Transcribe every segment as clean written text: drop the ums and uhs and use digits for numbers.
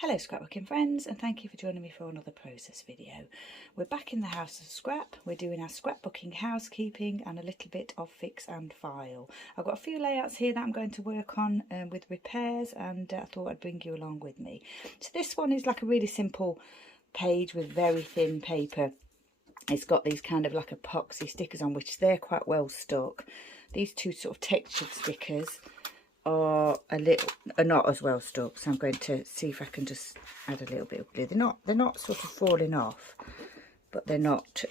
Hello scrapbooking friends, and thank you for joining me for another process video. We're back in the house of scrap. We're doing our scrapbooking, housekeeping and a little bit of fix and file. I've got a few layouts here that I'm going to work on with repairs, and I thought I'd bring you along with me. So this one is like a really simple page with very thin paper. It's got these kind of like epoxy stickers on, which they're quite well stuck. These two sort of textured stickers are not as well stuck, so I'm going to see if I can just add a little bit of glue. They're not sort of falling off, but they're not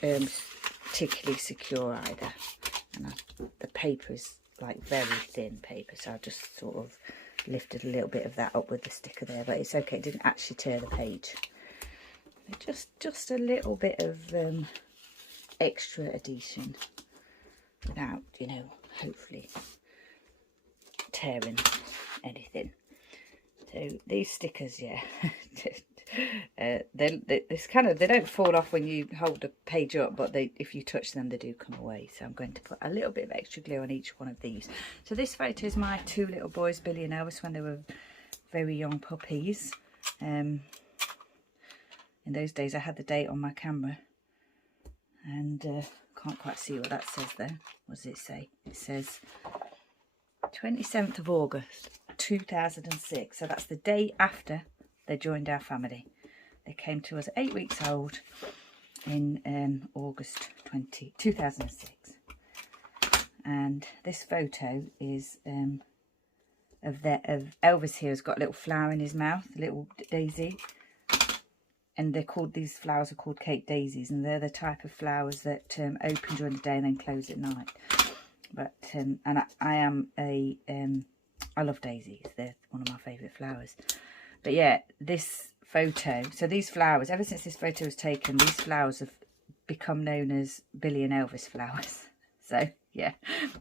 particularly secure either. And the paper is like very thin paper, so I just sort of lifted a little bit of that up with the sticker there, but it's okay. It didn't actually tear the page. Just a little bit of extra adhesion without, you know, hopefully tearing anything. So these stickers, yeah, they don't fall off when you hold the page up, but if you touch them they do come away. So I'm going to put a little bit of extra glue on each one of these. So this photo is my two little boys, Billy and Elvis, when they were very young puppies. In those days I had the date on my camera, and can't quite see what that says there. What does it say? It says 27th of August 2006, so that's the day after they joined our family. They came to us at 8 weeks old in August 2006. And this photo is of Elvis. Here has got a little flower in his mouth, a little daisy, and these flowers are called Cape daisies, and they're the type of flowers that open during the day and then close at night. But and I love daisies. They're one of my favourite flowers. But yeah, this photo, so these flowers, ever since this photo was taken, these flowers have become known as Billy and Elvis flowers. So yeah,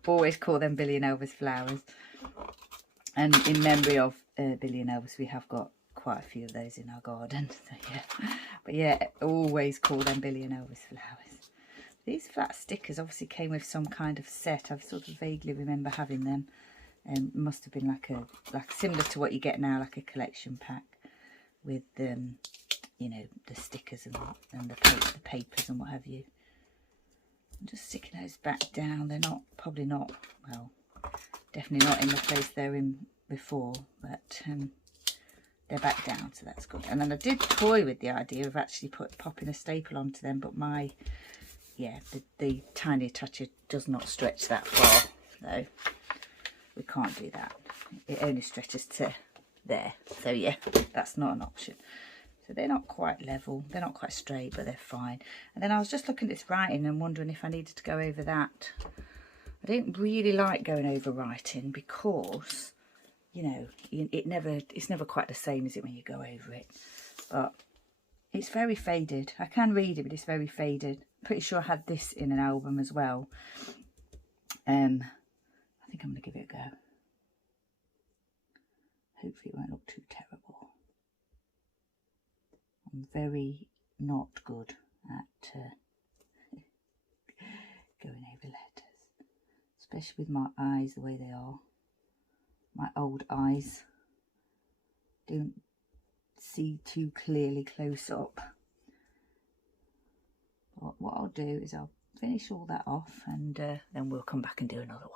always call them Billy and Elvis flowers. And in memory of Billy and Elvis, we have got quite a few of those in our garden. So yeah, but yeah, always call them Billy and Elvis flowers. These flat stickers obviously came with some kind of set. I sort of vaguely remember having them. Must have been like similar to what you get now, like a collection pack with you know, the stickers and the papers and what have you. I'm just sticking those back down. They're probably not, well, definitely not in the place they're in before, but they're back down, so that's good. And then I did toy with the idea of actually popping a staple onto them, but the tiny attacher does not stretch that far, so we can't do that. It only stretches to there, so yeah, that's not an option. So they're not quite level, they're not quite straight, but they're fine. And then I was just looking at this writing and wondering if I needed to go over that. I don't really like going over writing because, you know, it's never quite the same, is it, when you go over it? But it's very faded. I can read it, but it's very faded. Pretty sure I had this in an album as well. I think I'm going to give it a go. Hopefully it won't look too terrible. I'm very not good at going over letters, especially with my eyes the way they are. My old eyes don't see too clearly close up. But what I'll do is I'll finish all that off, and then we'll come back and do another one.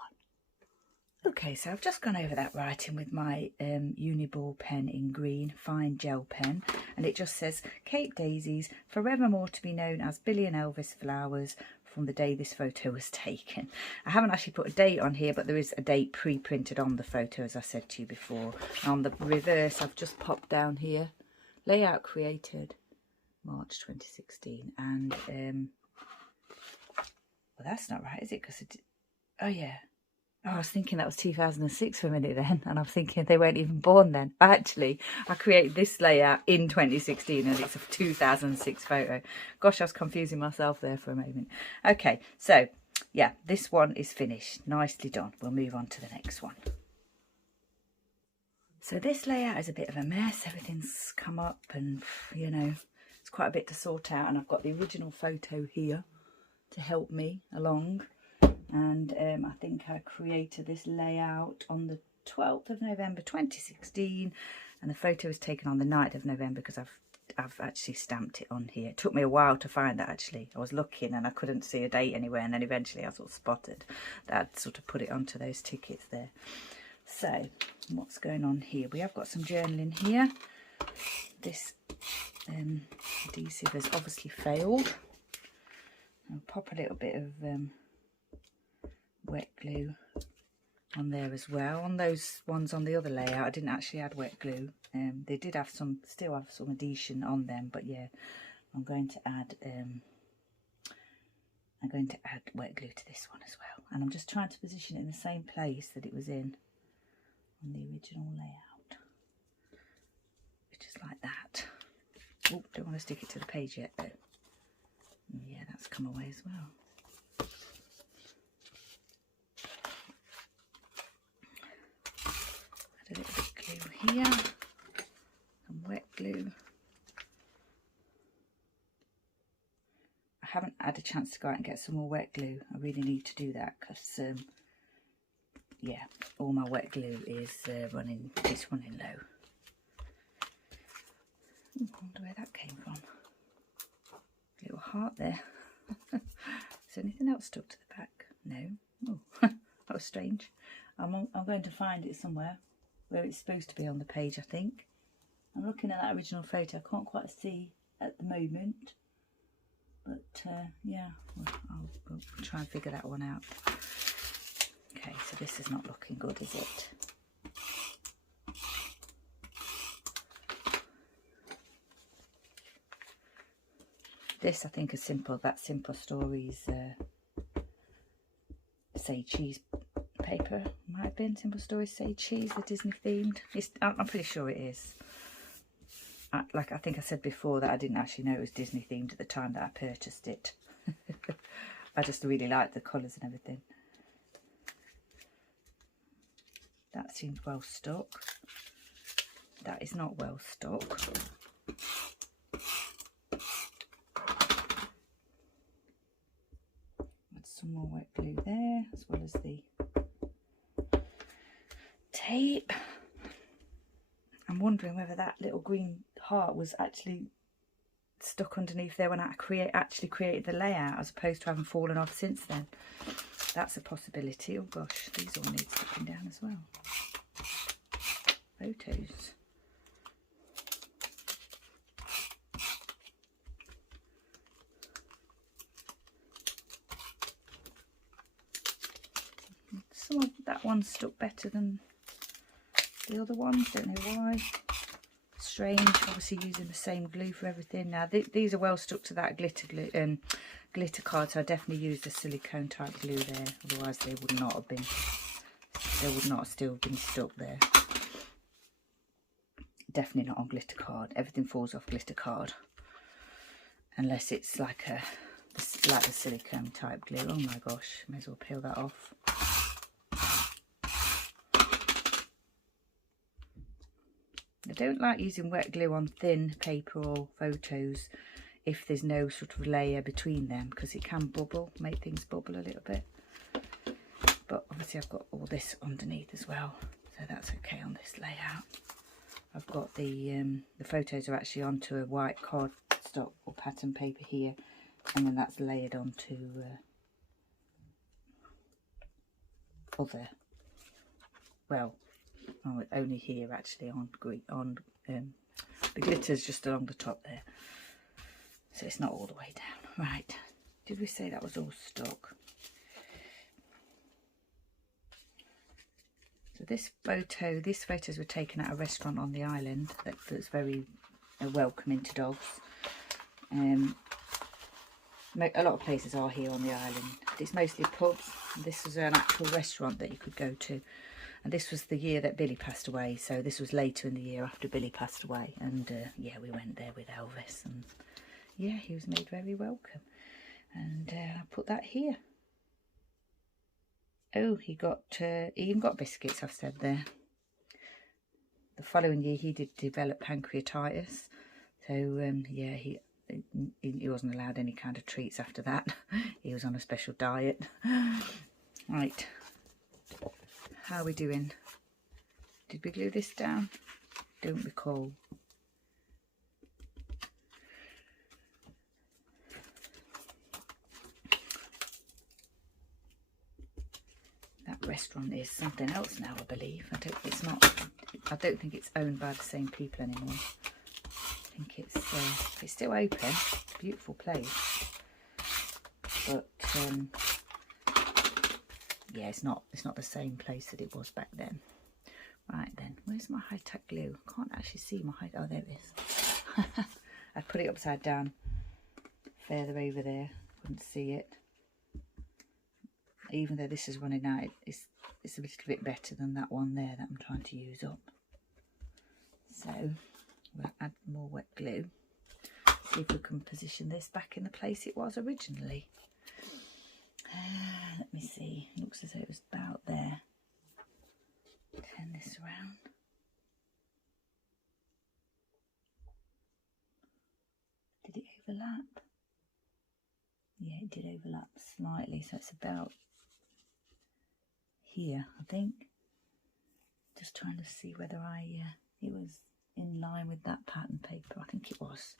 Okay, so I've just gone over that writing with my Uniball pen in green, fine gel pen, and it just says Cape Daisies, forevermore to be known as Billy and Elvis flowers, from the day this photo was taken. I haven't actually put a date on here, but there is a date pre-printed on the photo, as I said to you before. And on the reverse, I've just popped down here, layout created March 2016, and well, that's not right, is it? Because oh yeah. Oh, I was thinking that was 2006 for a minute then, and I'm thinking they weren't even born then. Actually, I created this layout in 2016 and it's a 2006 photo. Gosh, I was confusing myself there for a moment. Okay, so yeah, this one is finished. Nicely done. We'll move on to the next one. So this layout is a bit of a mess. Everything's come up and, you know, it's quite a bit to sort out, and I've got the original photo here to help me along. And I think I created this layout on the 12th of November 2016, And the photo was taken on the 9th of November because I've actually stamped it on here. It took me a while to find that, actually. I was looking and I couldn't see a date anywhere, and then eventually I sort of spotted that I'd sort of put it onto those tickets there. So what's going on here? We have got some journaling here. This adhesive has obviously failed. I'll pop a little bit of wet glue on there as well. On those ones on the other layout, I didn't actually add wet glue. They did have some, still have some adhesion on them, but yeah, I'm going to add wet glue to this one as well. And I'm just trying to position it in the same place that it was in on the original layout, which is like that. Oh, don't want to stick it to the page yet though. Yeah, that's come away as well. Add a little bit of glue here, some wet glue. I haven't had a chance to go out and get some more wet glue. I really need to do that because, yeah, all my wet glue is running low. I wonder where that came from. Little heart there. Is there anything else stuck to the back? No. Oh, that was strange. I'm going to find it somewhere where it's supposed to be on the page, I think. I'm looking at that original photo. I can't quite see at the moment. But, yeah, I'll try and figure that one out. Okay, so this is not looking good, is it? This, I think, is simple. That Simple Stories Say Cheese paper. Might have been Simple Stories Say Cheese, the Disney themed. I'm pretty sure it is. Like I think I said before, that I didn't actually know it was Disney themed at the time that I purchased it. I just really liked the colours and everything. That seems well stuck. That is not well stuck. Some more wet glue there, as well as the tape. I'm wondering whether that little green heart was actually stuck underneath there when I actually created the layout, as opposed to having fallen off since then. That's a possibility. Oh gosh, these all need sticking down as well. Photos. Some of that one stuck better than the other ones, don't know why. Strange, obviously using the same glue for everything. Now these are well stuck to that glitter glue, glitter card, so I definitely used the silicone type glue there, otherwise they would not have been, they would not have still been stuck there. Definitely not on glitter card. Everything falls off glitter card unless it's like the silicone type glue. Oh my gosh, may as well peel that off. I don't like using wet glue on thin paper or photos if there's no sort of layer between them, because it can bubble, make things bubble a little bit. But obviously I've got all this underneath as well, so that's okay on this layout. I've got the photos are actually onto a white cardstock or pattern paper here, and then that's layered onto other, well, oh, only here actually on green, on the glitter's just along the top there, so it's not all the way down. Right, did we say that was all stuck? So these photos were taken at a restaurant on the island that's very welcoming to dogs. A lot of places are here on the island. It's mostly pubs. This was an actual restaurant that you could go to. And this was the year that Billy passed away, so this was later in the year after Billy passed away. And yeah, we went there with Elvis, and yeah, he was made very welcome. And I put that here. Oh, he even got biscuits, I've said there. The following year he did develop pancreatitis, so yeah, he wasn't allowed any kind of treats after that. He was on a special diet. Right. How are we doing? Did we glue this down? don't recall. That restaurant is something else now, I believe. I don't think it's owned by the same people anymore. I think it's still open. Beautiful place. But yeah, it's not the same place that it was back then. Right then, where's my high-tech glue? I can't actually see my oh, there it is. I put it upside down further over there, couldn't see it. Even though this is running out, it's a little bit better than that one there that I'm trying to use up. So we'll add more wet glue. See if we can position this back in the place it was originally. Let me see. Looks as though it was about there. Turn this around. Did it overlap? Yeah, it did overlap slightly, so it's about here, I think. Just trying to see whether it was in line with that pattern paper. I think it was.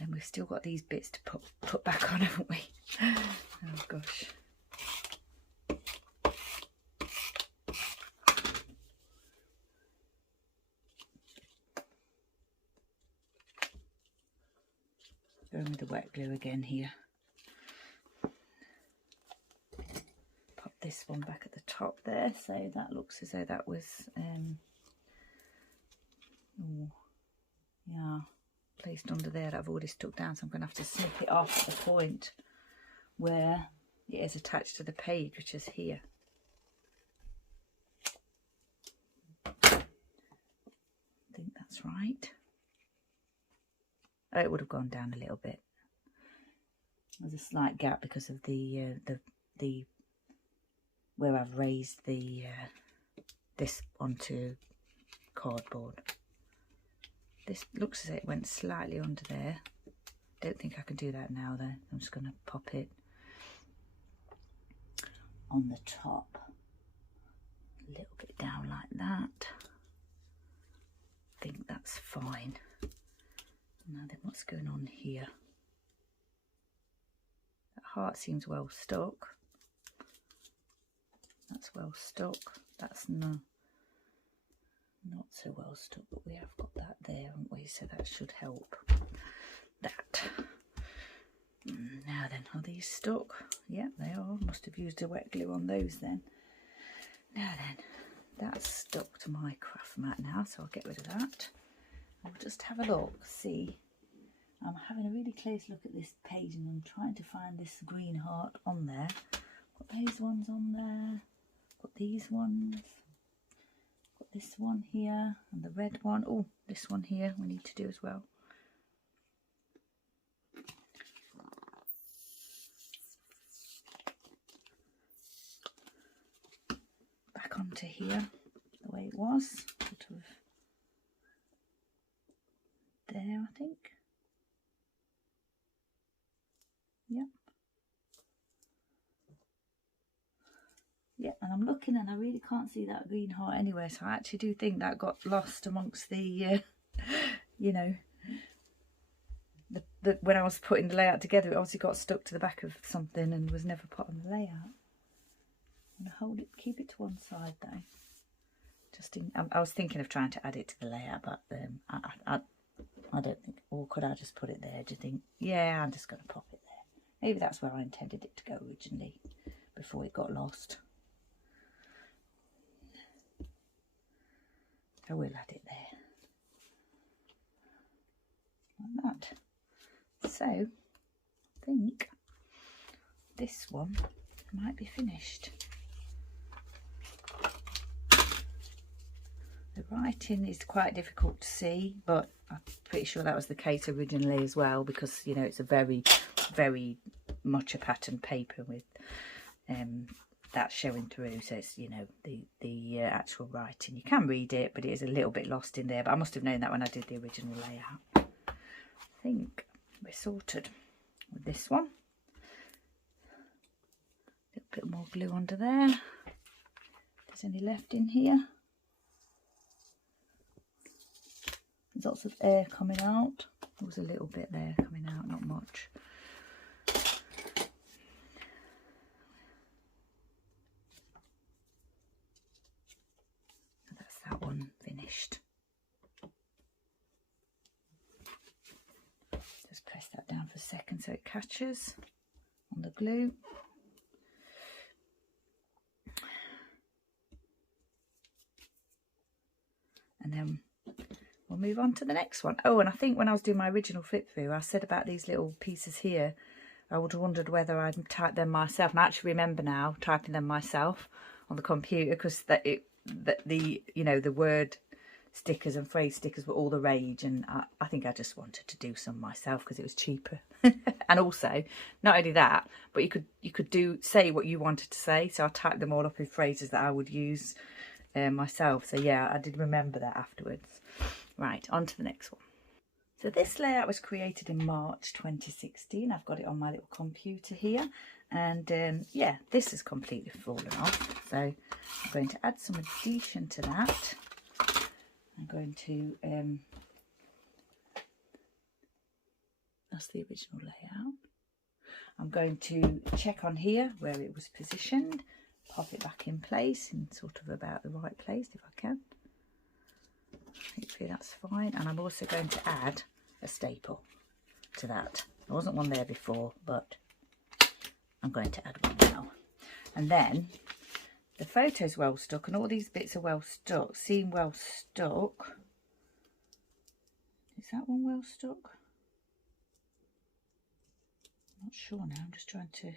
And we've still got these bits to put back on, haven't we? Oh gosh. Going with the wet glue again here. Pop this one back at the top there, so that looks as though that was oh, yeah, placed under there that I've already stuck down, so I'm going to have to snip it off at the point where it is attached to the page, which is here. I think that's right. Oh, it would have gone down a little bit. There's a slight gap because of the where I've raised the this onto cardboard. This looks as if it went slightly under there. Don't think I can do that now though. I'm just going to pop it on the top, a little bit down like that. I think that's fine. Now then, what's going on here? That heart seems well stuck. That's well stuck. That's not so well stuck, but we have got that there, haven't we? So that should help. That. Now then, are these stuck? Yeah, they are. Must have used a wet glue on those then. Now then, that's stuck to my craft mat now, so I'll get rid of that. I'll just have a look, see. I'm having a really close look at this page and I'm trying to find this green heart on there. Got those ones on there. Got these ones. Got this one here and the red one. Oh, this one here we need to do as well. Back onto here the way it was. Sort of there, I think. Yep. Yeah, and I'm looking and I really can't see that green heart anywhere, so I actually do think that got lost amongst the, you know, when I was putting the layout together, it obviously got stuck to the back of something and was never put on the layout. I'm going to hold it, keep it to one side though. Just in, I was thinking of trying to add it to the layout, but I don't think, or could I just put it there? Do you think? Yeah, I'm just going to pop it there. Maybe that's where I intended it to go originally, before it got lost. I will add it there. Like that. So, I think this one might be finished. The writing is quite difficult to see, but I'm pretty sure that was the case originally as well, because, you know, it's a very, very much a pattern paper with that showing through, so it's, you know, the actual writing. You can read it, but it is a little bit lost in there, but I must have known that when I did the original layout. I think we're sorted with this one. A little bit more glue under there. there's any left in here. There's lots of air coming out. There was a little bit there coming out, not much. That's that one finished. Just press that down for a second so it catches on the glue. And then we'll move on to the next one. Oh, and I think when I was doing my original flip through, I said about these little pieces here, I would have wondered whether I'd type them myself. And I actually remember now typing them myself on the computer, because the word stickers and phrase stickers were all the rage, and I think I just wanted to do some myself because it was cheaper. And also, not only that, but you could say what you wanted to say. So I typed them all up in phrases that I would use myself. So yeah, I did remember that afterwards. Right, on to the next one. So this layout was created in March 2016. I've got it on my little computer here, and yeah, this has completely fallen off. So I'm going to add some addition to that. I'm going to that's the original layout. I'm going to check on here where it was positioned, pop it back in place in sort of about the right place if I can. Hopefully that's fine. And I'm also going to add a staple to that. There wasn't one there before, but I'm going to add one now. And then the photo's well stuck, and all these bits are well stuck, seem well stuck. Is that one well stuck? I'm not sure now, I'm just trying to...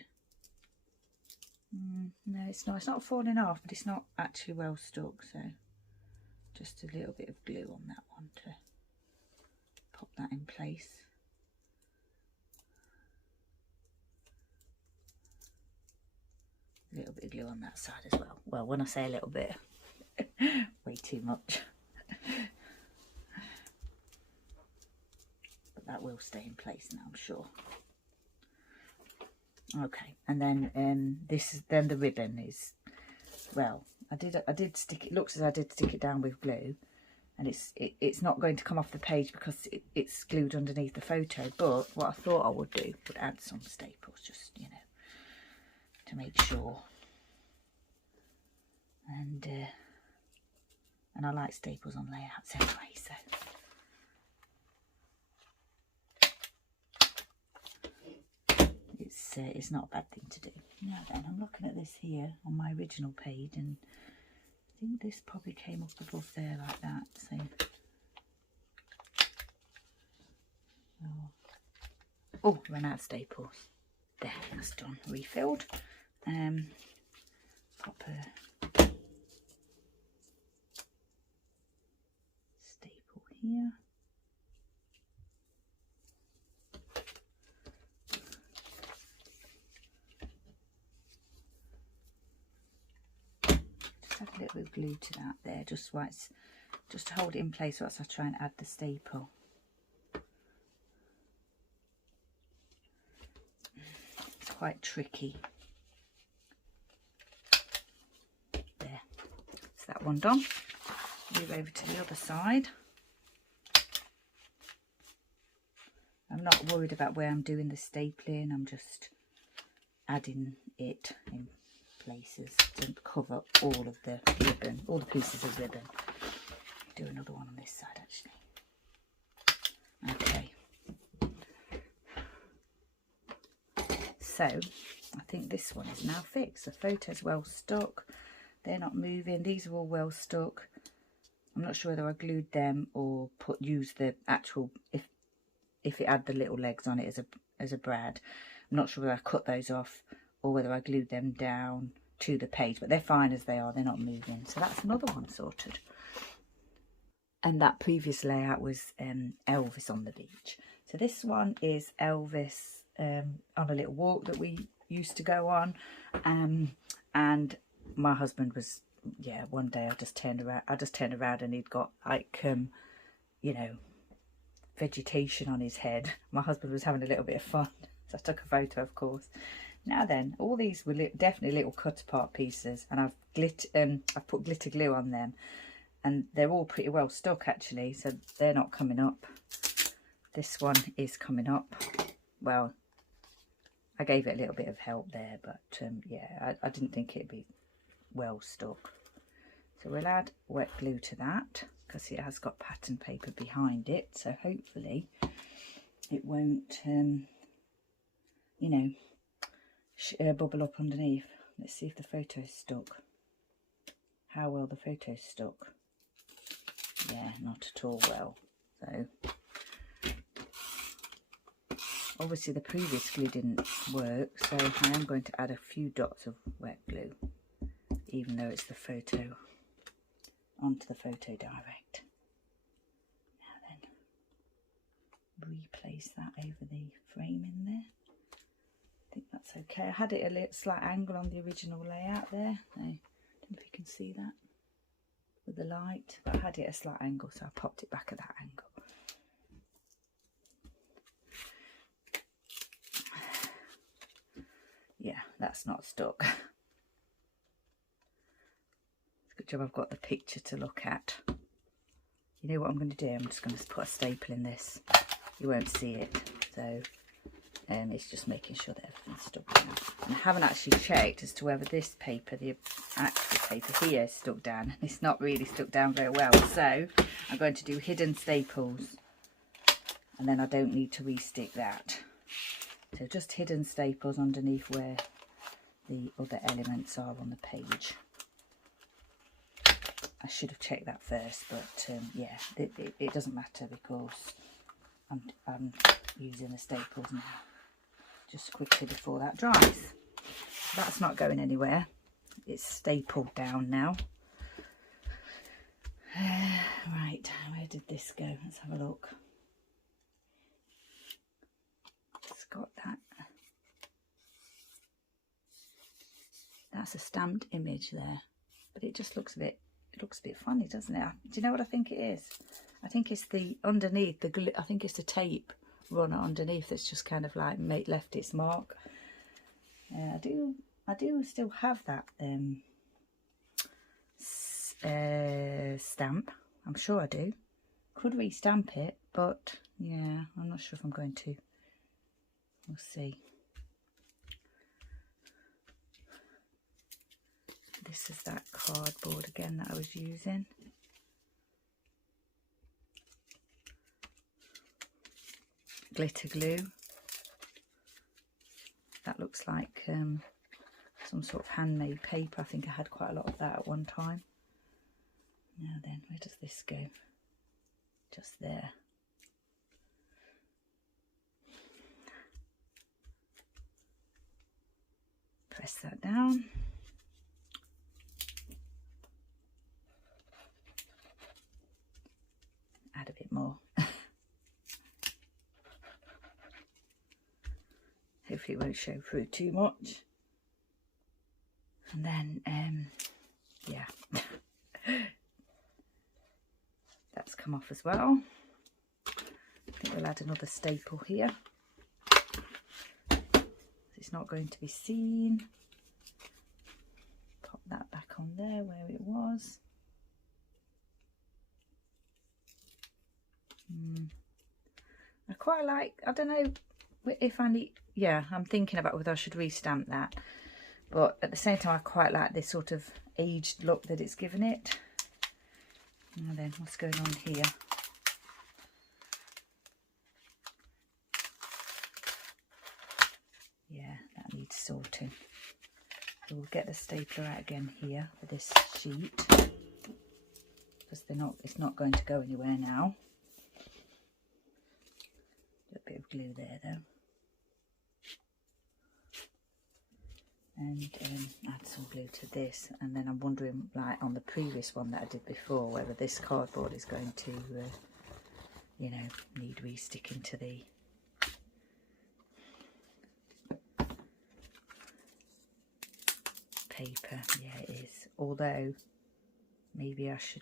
no, it's not falling off, but it's not actually well stuck, so just a little bit of glue on that one to pop that in place. A little bit of glue on that side as well. Well, when I say a little bit, way too much. But that will stay in place now, I'm sure. Okay, and then then the ribbon is, well, I did stick it. Looks as I did stick it down with glue, and it's not going to come off the page because it's glued underneath the photo. But what I thought I would do would add some staples, just to make sure. And I like staples on layouts anyway, so. It's not a bad thing to do. Now then, I'm looking at this here on my original page, and I think this probably came up above there like that. So, oh, ran out of staples. There, that's done. Refilled. Pop a staple here. Add a little bit of glue to that there, just to hold it in place whilst I try and add the staple. It's quite tricky. There, that's that one done. Move over to the other side. I'm not worried about where I'm doing the stapling, I'm just adding it in places to cover all of the ribbon, all the pieces of ribbon. Do another one on this side actually. Okay, so I think this one is now fixed. The photo's well stuck, they're not moving, these are all well stuck. I'm not sure whether I glued them or used the actual, if it had the little legs on it as a brad. I'm not sure whether I cut those off or whether I glued them down to the page, but they're fine as they are, they're not moving. So that's another one sorted. And that previous layout was Elvis on the beach. So this one is Elvis on a little walk that we used to go on, and my husband was, yeah, one day I just turned around and he'd got like vegetation on his head. My husband was having a little bit of fun, so I took a photo, of course. Now then, all these were definitely little cut apart pieces, and I've put glitter glue on them, and they're all pretty well stuck actually, so they're not coming up. This one is coming up. Well, I gave it a little bit of help there, but yeah, I didn't think it'd be well stuck. So we'll add wet glue to that, because it has got pattern paper behind it, so hopefully it won't, you know, bubble up underneath. Let's see if the photo's stuck. How well the photo's stuck. Yeah, not at all well. So obviously the previous glue didn't work, so I am going to add a few dots of wet glue, even though it's the photo, onto the photo direct. Now then, replace that over the frame in there. I think that's okay. I had it a little slight angle on the original layout there. I don't know if you can see that with the light, but I had it at a slight angle, so I popped it back at that angle. Yeah, that's not stuck. Good job I've got the picture to look at. You know what I'm going to do? I'm just going to put a staple in this. You won't see it, so it's just making sure that everything's stuck down. And I haven't actually checked as to whether this paper, the actual paper here, is stuck down. It's not really stuck down very well, so I'm going to do hidden staples, and then I don't need to re-stick that. So just hidden staples underneath where the other elements are on the page. I should have checked that first, but yeah, it doesn't matter because I'm using the staples now, just quickly before that dries. That's not going anywhere. It's stapled down now. Right, where did this go? Let's have a look. It's got that. That's a stamped image there, but it just looks a bit. It looks a bit funny, doesn't it? Do you know what I think it is? I think it's the underneath the glue. I think it's the tape runner underneath that's just kind of like left its mark. I do still have that stamp. I'm sure I do. Could re-stamp it, but yeah, I'm not sure if I'm going to. We'll see. This is that cardboard again that I was using. Glitter glue. That looks like some sort of handmade paper. I think I had quite a lot of that at one time. Now then, where does this go? Just there. Press that down. Add a bit more. Hopefully it won't show through too much. And then, yeah, that's come off as well. I think we'll add another staple here. It's not going to be seen. Pop that back on there where it was. I quite like, I don't know if I need, yeah, I'm thinking about whether I should re-stamp that, but at the same time I quite like this sort of aged look that it's given it. Now then, what's going on here? Yeah, that needs sorting. So we'll get the stapler out again here for this sheet, because it's not going to go anywhere now. A bit of glue there though, and add some glue to this, and then I'm wondering, like on the previous one that I did before, whether this cardboard is going to you know, need re-sticking to the paper. Yeah, it is, although maybe I should,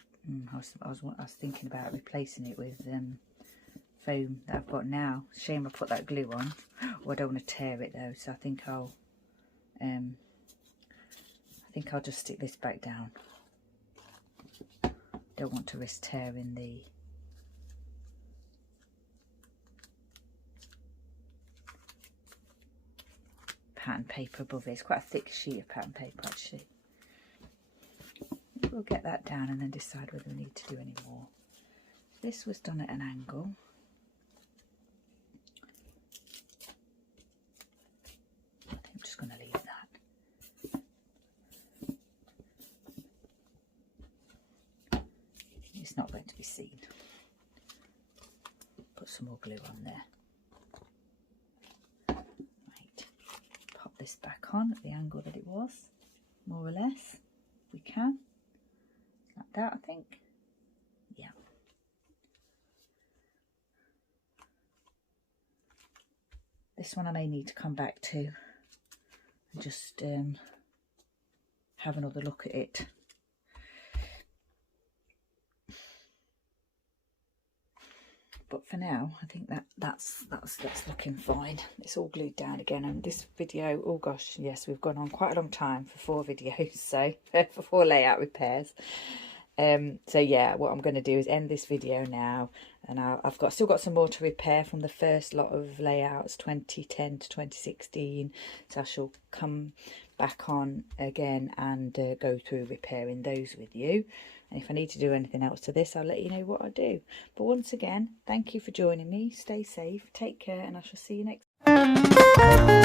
I was thinking about replacing it with foam that I've got now. Shame I put that glue on. Oh, I don't want to tear it though, so I think I'll I think I'll just stick this back down. Don't want to risk tearing the pattern paper above it. It's quite a thick sheet of pattern paper actually. We'll get that down and then decide whether we need to do any more. This was done at an angle. I think I'm just going to leave that. It's not going to be seen. Put some more glue on there. Right, pop this back on at the angle that it was, more or less, if we can. Like that, I think. Yeah. This one I may need to come back to and just have another look at it. But for now, I think that's looking fine. It's all glued down again. And this video, oh gosh, yes, we've gone on quite a long time for 4 videos, so for 4 layout repairs. So yeah, what I'm going to do is end this video now, and I've still got some more to repair from the first lot of layouts, 2010 to 2016. So I shall come back on again and go through repairing those with you. And if I need to do anything else to this, I'll let you know what I do. But once again, thank you for joining me. Stay safe, take care, and I shall see you next time.